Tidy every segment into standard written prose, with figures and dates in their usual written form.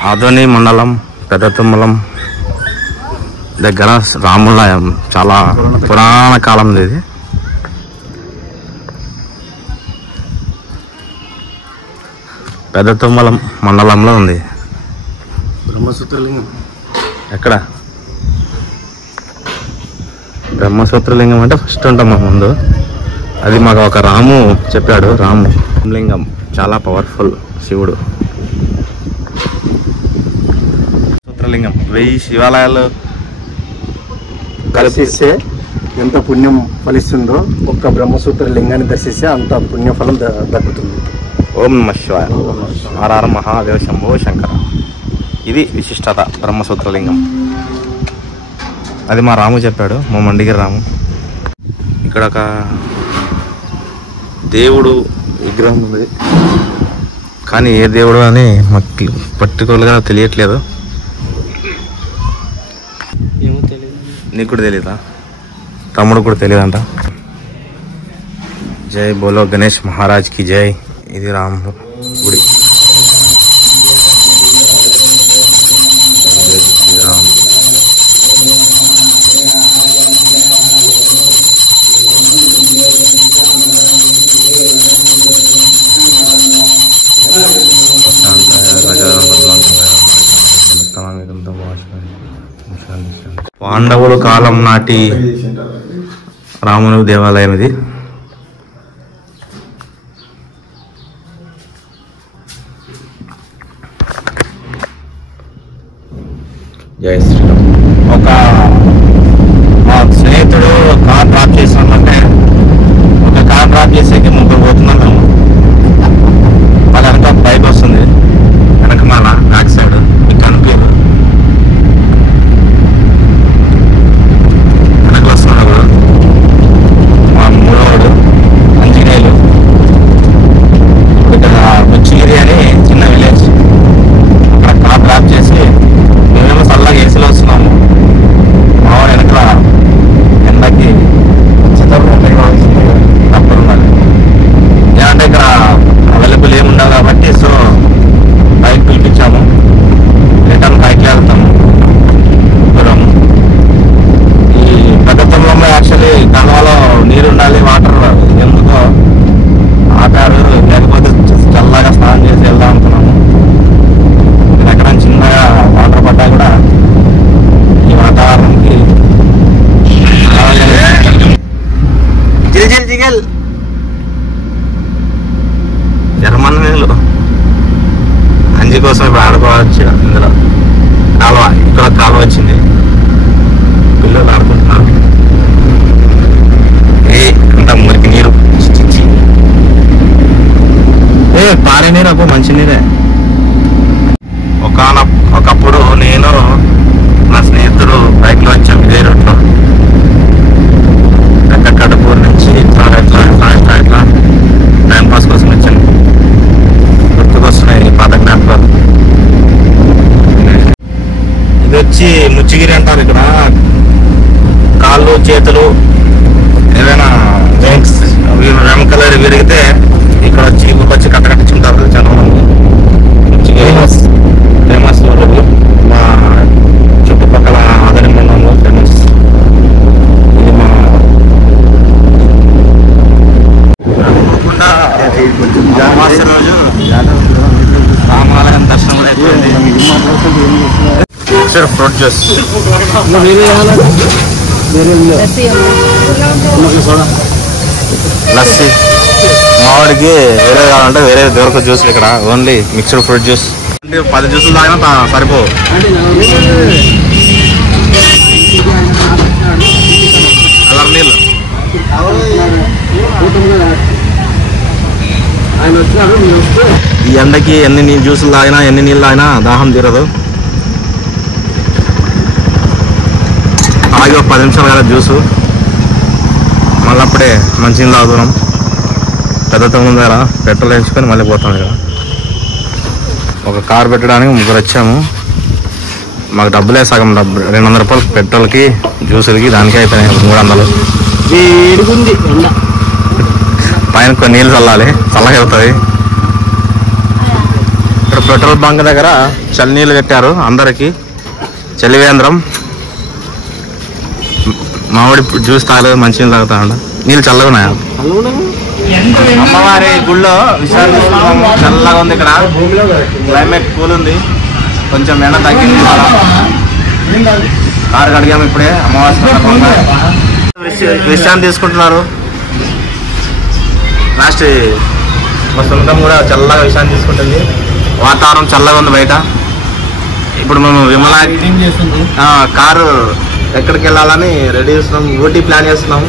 ఆదోని మండలం పెద్ద తుమ్మలం దగ్గర రాములయం, చాలా పురాణ కాలంది ఇది. పెద్ద తుమ్మలం మండలంలో ఉంది. బ్రహ్మసూత్రలింగం ఎక్కడ? బ్రహ్మసూత్రలింగం అంటే ఫస్ట్ ఉంటాం ముందు. అది మాకు ఒక రాము చెప్పాడు. రాము లింగం చాలా పవర్ఫుల్ శివుడు. సూత్రలింగం 1000 శివాలయాలు దర్శిస్తే ఎంత పుణ్యం ఫలిస్తుందో ఒక్క బ్రహ్మసూత్ర లింగాన్ని దర్శిస్తే అంత పుణ్యఫలం దక్కుతుంది. ఓం నమః శివాయ. హర మహాదేవ శంభో శంకర. ఇది విశిష్టత బ్రహ్మసూత్రలింగం. అది మా రాము చెప్పాడు, మా మండిగిరి రాము. ఇక్కడ ఒక దేవుడు విగ్రహం ఉంది, కానీ ఏ దేవుడు అని మాకు పర్టికులర్గా తెలియట్లేదు. నీకు కూడా తెలీదా? తమ్ముడు కూడా తెలియదంట. జై బోలో గణేష్ మహారాజ్ కి జై. ఇది రాముడు గుడి. జై శ్రీరామ్. పాండవుల కాలం నాటి రాముని దేవాలయం ఇది. జై శ్రీరామ్. ఒక మా స్నేహితుడు కార్ డ్రాప్ చేసామంటే ఒక కార్ డ్రాప్ చేసేకి 3 పోతున్నాం మేము. వాళ్ళ వెనక బైక్ వస్తుంది, వెనక మాల బ్యాక్ సైడ్ మీకు కనిపించదు. వెనక వస్తున్నాడు మా 3వడు అంజనేయులు. ఇక్కడ ముచ్చిగిరి అని చిన్న విలేజ్, అక్కడ కార్ డ్రాప్ చేసి మేమేమో చల్లగా ఏసీలో వస్తున్నాము. మావాడు వెనకల ఎండకి తప్పలు ఉండాలి. ఏమంటే ఇక్కడ అవైలబుల్ ఏముండవు కాబట్టి సో బైక్ పిలిపించాము. రిటర్న్ బైక్లో వెళ్తాము దూరం. ఈ పెద్దతంలో యాక్చువల్లీ కలవలో నీరు ఉండాలి, వాటర్ ఎందుకో ఆపారు. లేకపోతే చల్లగా స్నానం చేసి వెళ్దాం అనుకున్నాము. ఎక్కడ చిన్నగా వాటర్ పడ్డా కూడా ఈ వాతావరణంకి జిగల్ జర్మనీలు అంజి కోసం ఇప్పుడు ఆడుకోవచ్చు. ఇందులో కాలువ, ఇక్కడ కాలువ వచ్చింది, పిల్లలు ఆడుకుంటున్నారు. అంత మురికి నీరు, పారే నీరు అప్పుడు మంచి నీరే. ఒకప్పుడు నేను నా స్నేహితుడు బైక్లో వచ్చాం ఇదే రూట్లో. కడపూర్ నుంచి ఇట్లా టైం పాస్ కోసం వచ్చాను. గుర్తుకొస్తున్నాయి పాత జ్ఞాపకాలు. ఇది వచ్చి ముచ్చిగిరి అంటారు. ఇక్కడ కాళ్ళు చేతులు ఏదైనా జైంట్స్ వెనకలర్ విరిగితే ఇక్కడ వచ్చి ఊరికి కట్టకట్టించుంటారు చాలా మంది. ముచ్చిగిరి ఫేమస్ రోడ్డు మా చుట్టుపక్కల ఆదరణ మండలంలో ఫేమస్. ఇది మా అమావాస్య రోజు రామాలయం దర్శనం కూడా అయిపోయింది. Fruit juice, lassi. మావాడికి వేరే కావాలంటే వేరే దొరకదు జ్యూస్. ఇక్కడ ఓన్లీ మిక్స్డ్ ఫ్రూట్ జ్యూస్. 10 జ్యూసులు తాగినా సరిపోవు. అలా నీళ్ళు ఈ ఎండకి ఎన్ని జ్యూసులు తాగినా ఎన్ని నీళ్ళు తాగినా దాహం తీరదు. అలాగే ఒక 10 నిమిషాలు కదా జ్యూసు, మళ్ళీ అప్పుడే మంచి నీళ్ళు తాగుతున్నాం. పెద్ద తమ్ముడు దగ్గర పెట్రోల్ వేసుకొని మళ్ళీ పోతాం. ఇక్కడ ఒక కార్ పెట్టడానికి 3 వచ్చాము. మాకు డబ్బులే సగం 200 రూపాయలు పెట్రోల్కి, జ్యూసులకి, దానికే అయిపోయినాయి 300. పైన కొన్ని నీళ్ళు చల్లాలి, చల్లగా అవుతుంది. ఇక్కడ పెట్రోల్ బంక్ దగ్గర చల్లనీళ్ళు పెట్టారు అందరికి. చలివేంద్రం మామిడి జ్యూస్ తాగలేదు, మంచిగా తాగుతా ఉండ. నీళ్ళు చల్లగా ఉన్నాయా? అమ్మవారి గుళ్ళో విశాఖపట్నం చల్లగా ఉంది. ఇక్కడ క్లైమేట్ కూల్ ఉంది, కొంచెం ఎండ తగ్గింది. కారు కడిగాము ఇప్పుడే అమావాస్య. విశ్రాంతి తీసుకుంటున్నారు. లాస్ట్ మా సొంతం కూడా చల్లగా విశ్రాంతి తీసుకుంటుంది. వాతావరణం చల్లగా ఉంది బయట. ఇప్పుడు మేము విమలా కారు ఎక్కడికి వెళ్ళాలని రెడీ చేస్తున్నాం. ఊటీ ప్లాన్ చేస్తున్నాము.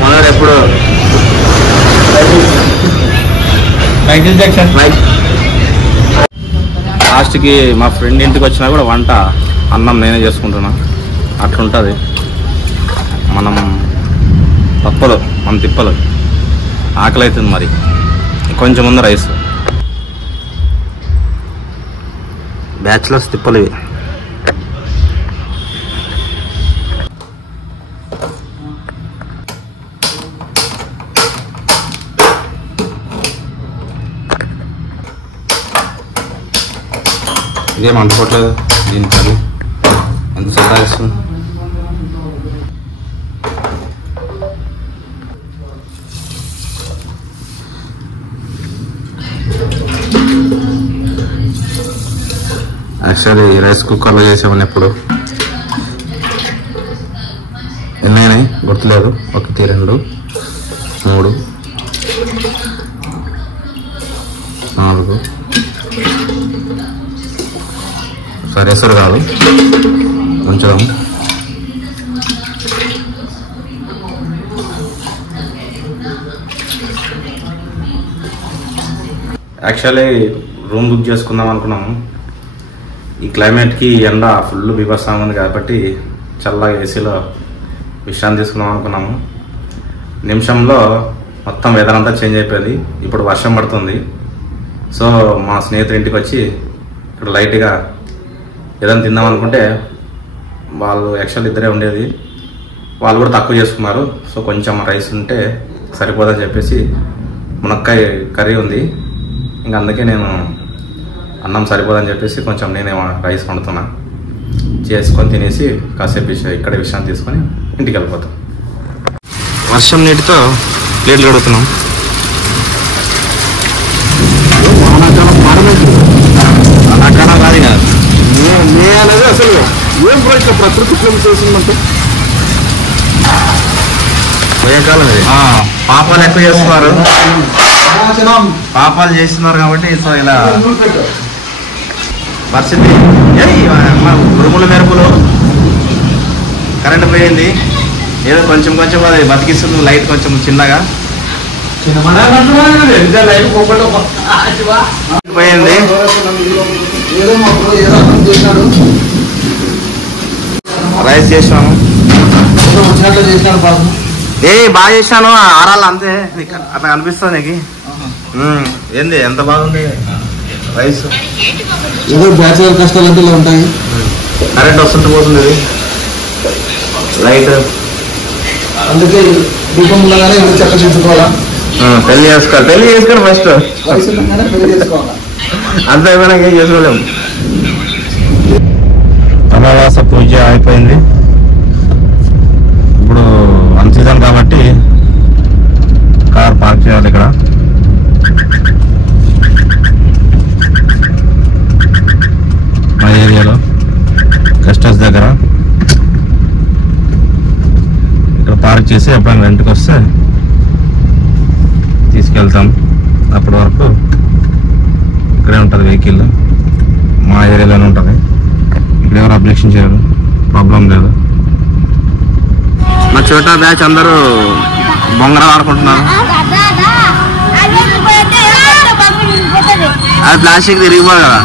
మనోడు ఎప్పుడు లాస్ట్కి మా ఫ్రెండ్ ఇంటికి వచ్చినా కూడా వంట అన్నం నేనే చేసుకుంటున్నా. అట్లుంటుంది, మనం తప్పదు, మనం తిప్పలు. ఆకలి అవుతుంది మరి. కొంచెం ముందు రైస్. బ్యాచులర్స్ తిప్పలు ఇవి. ఇదేం అనుకోవట్లేదు దీనికి, అది ఎంత సతాయిస్తుంది. యాక్చువల్లీ రైస్ కుక్కర్లో చేసామని ఎప్పుడు ఎన్నైనాయి గుర్తులేదు. 1 2 3 4 సరే సార్ కాదు ఉంచడం. యాక్చువల్లీ రూమ్ బుక్ చేసుకుందాం అనుకున్నాము. ఈ క్లైమేట్కి ఎండ ఫుల్ బీభత్సంగా ఉంది కాబట్టి చల్లగా ఏసీలో విశ్రాంతి తీసుకుందాం అనుకున్నాము. నిమిషంలో మొత్తం వెదర్ అంతా చేంజ్ అయిపోయింది. ఇప్పుడు వర్షం పడుతుంది. సో మా స్నేహితుడి ఇంటికి వచ్చి ఇక్కడ లైట్గా ఏదైనా తిందాం అనుకుంటే వాళ్ళు యాక్చువల్ ఇద్దరే ఉండేది, వాళ్ళు కూడా తక్కువ చేసుకున్నారు. సో కొంచెం రైస్ ఉంటే సరిపోదని చెప్పేసి మునక్కాయ కర్రీ ఉంది. ఇంకా అందుకే నేను అన్నం సరిపోదని చెప్పేసి కొంచెం నేనే రైస్ వండుతున్నా. చేసుకొని తినేసి కాసేపు ఇక్కడ విశ్రాంతి తీసుకొని ఇంటికి వెళ్ళిపోతాం. వర్షం నీటితో ప్లేట్లు కడుగుతున్నాం. అనాకాలం కాదు కదా మే అనేది అసలు ఏం ఇట్లా ప్రకృతి చేసిందంటే పోయేకాలం ఇది. పాపాలు ఎక్కువ చేస్తున్నారు, పాపాలు చేస్తున్నారు కాబట్టి సో ఇలా పరిస్థితి. ఉరుముల మెరుపులు, కరెంట్ పోయింది. ఏదో కొంచెం కొంచెం అది బతికిస్తుంది లైట్ కొంచెం చిన్నగా పోయింది. రైస్ చేసాము, బాగా చేశాను. ఆరాలు అంతే అట్లా అనిపిస్తుంది నీకు. ఏంది ఎంత బాగుంది రైస్. ఏదో బ్యాచులర్ కష్టాలు అంటే ఇలా ఉంటాయి. కరెంట్ వస్తుంటే పోతుంది లైట్. అందుకే దీపంలాగానే చక్క చేసుకోవాలా. పెళ్లి చేసుకోవాలి, పెళ్లి చేసుకోండి ఫస్ట్. పెళ్లి చేసుకోవాలా, అంత అయిపోయినాక ఏం చేసుకోలేము. అమావాస పూజ అయిపోయింది. ఇప్పుడు అన్ సీజన్ కాబట్టి కార్ పార్క్ చేయాలి ఇక్కడ. మా ఏరియాలో గెస్ట్ హౌస్ దగ్గర ఇక్కడ పార్క్ చేసి ఎప్పుడైనా రెంట్కి వస్తే తీసుకెళ్తాం. అప్పటి వరకు ఇక్కడే ఉంటుంది వెహికల్, మా ఏరియాలోనే ఉంటుంది. ఇక్కడ ఎవరు అబ్జెక్షన్ చేయరు, ప్రాబ్లం లేదు. మా చోటా బ్యాచ్ అందరూ బొంగరం ఆడుకుంటున్నారు. అది ప్లాస్టిక్ తిరిగిపోదు కదా,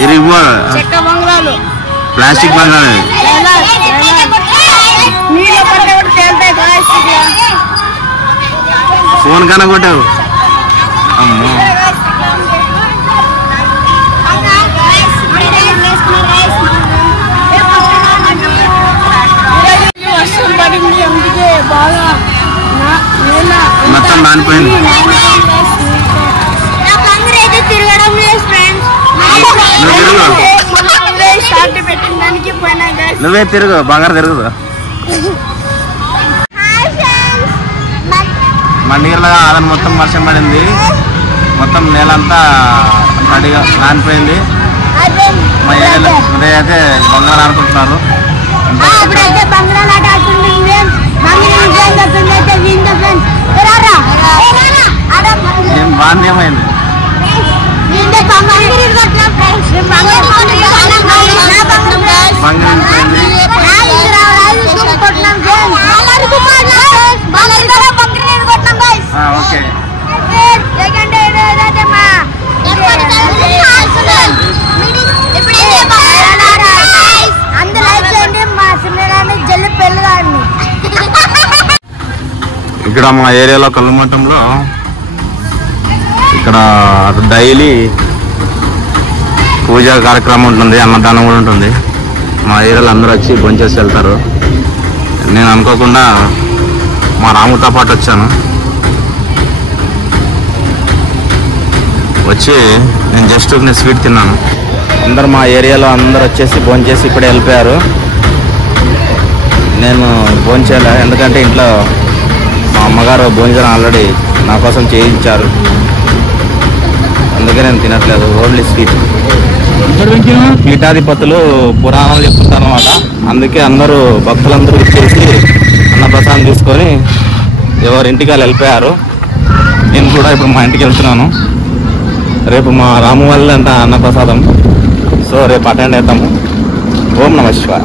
తిరిగిపోదు. ప్లాస్టిక్ బంగారు ఫోన్ కన్నా కొట్టావు. అమ్మో వర్షం పడింది. మొత్తం నానిపోయింది. నువ్వే తిరుగు, బంగారు తిరుగుదు. మండిగర్లాగా ఆదని మొత్తం వర్షం పడింది, మొత్తం నేలంతా రెడీగా నానిపోయింది. మా ఏరియాలో ఉదయం అయితే బంగారు ఆడుకుంటున్నారు. ఏం బాగుంది, ఏమైంది? ఓకే ఇక్కడ మా ఏరియాలో కల్లుమట్టంలో ఇక్కడ డైలీ పూజా కార్యక్రమం ఉంటుంది, అన్నదానం కూడా ఉంటుంది. మా ఏరియాలో అందరూ వచ్చి భోంచేసి వెళ్తారు. నేను అనుకోకుండా మా రాముతో పాటు వచ్చాను. వచ్చి నేను జస్ట్ నేను స్వీట్ తిన్నాను. అందరు మా ఏరియాలో అందరు వచ్చేసి భోంచేసి ఇప్పుడే వెళ్ళిపోయారు. నేను భోంచేయాలి, ఎందుకంటే ఇంట్లో మా అమ్మగారు భోజనం ఆల్రెడీ నా కోసం చేయించారు. అందుకే నేను తినట్లేదు, ఓన్లీ స్వీట్. పీఠాధిపతులు పురాణాలు చెప్తుంటారు అన్నమాట. అందుకే అందరూ భక్తులందరూ ఇచ్చేసి అన్నప్రసాదం తీసుకొని ఎవరింటికి వాళ్ళు వెళ్ళిపోయారు. నేను కూడా ఇప్పుడు మా ఇంటికి వెళ్తున్నాను. రేపు మా రాము వల్ల అంట అన్నప్రసాదం, సో రేపు అటెండ్ అవుతాము. ఓం నమః శివాయ.